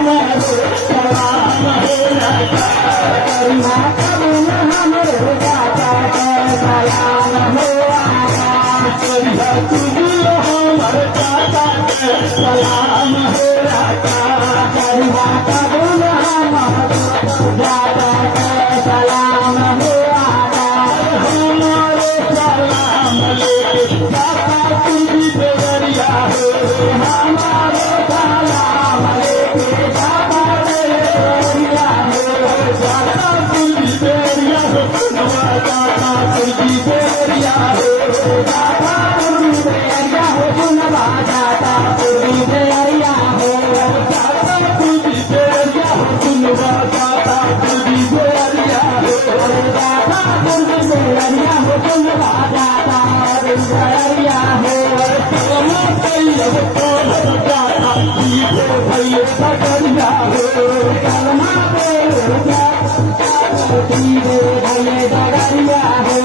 सलाम हो राजा करुणा कबूल हमरो दाता के सलाम हो आका करिया कबूल हमर दाता के सलाम हो राजा करुणा कबूल हमर दाता के सलाम हो आका हमारे सलाम लेके दाता तुझी देवरिया हो हमारे सलाम लेके दाता देवरिया हो दाता तुझी देवरिया हो दाता तुझी देवरिया हो दाता तुझी देवरिया हो सुनवा दाता तुझी देवरिया हो दाता तुझी देवरिया हो सुनवा दाता तुझी देवरिया हो दाता तुझी देवरिया हो सुनवा दाता तुझी देवरिया हो कलमा तैयब तोड़ दाता जीते भैया सगरिया हो कलमा तैयब जीते भैया सगरिया हो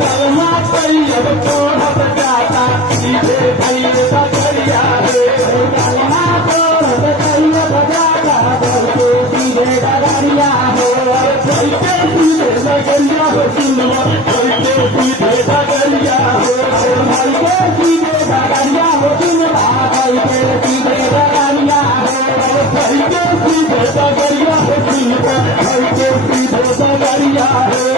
कलमा तैयब तोड़ दाता जीते भैया सगरिया हो कलमा तोड़ तैयब दाता बोलते सीधे सगरिया हो बोलते सीधे सगरिया हो सुनवा बोलते सीधे सगरिया हो बोलते सीधे सगरिया हो सुनवा बोलते सीधे सगरिया हो बोलते सीधे सगरिया हो सुनवा बोलते सीधे सगरिया हो बोलते सीधे सगरिया हो सुनवा बोलते सीधे सगरिया हो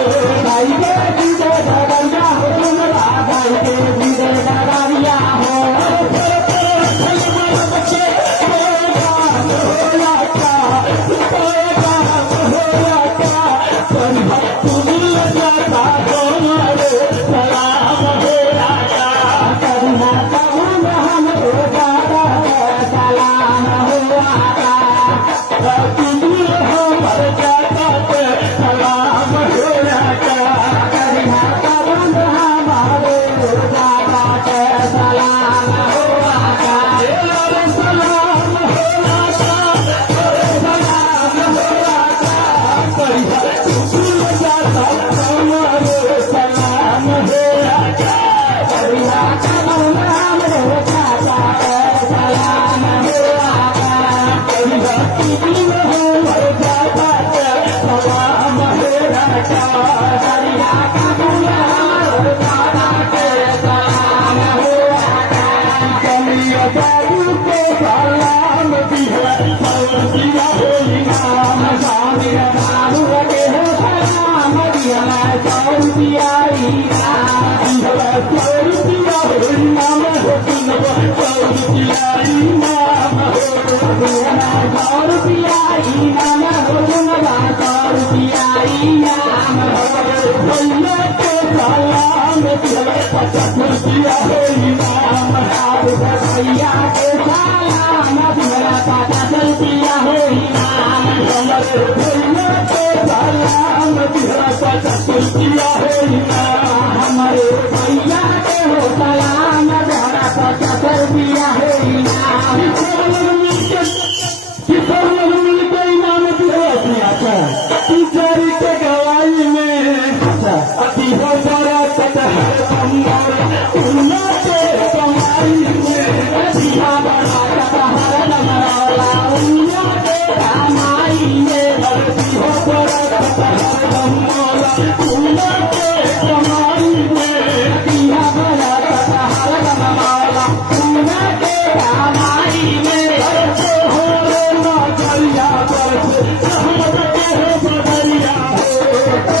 भैया के साला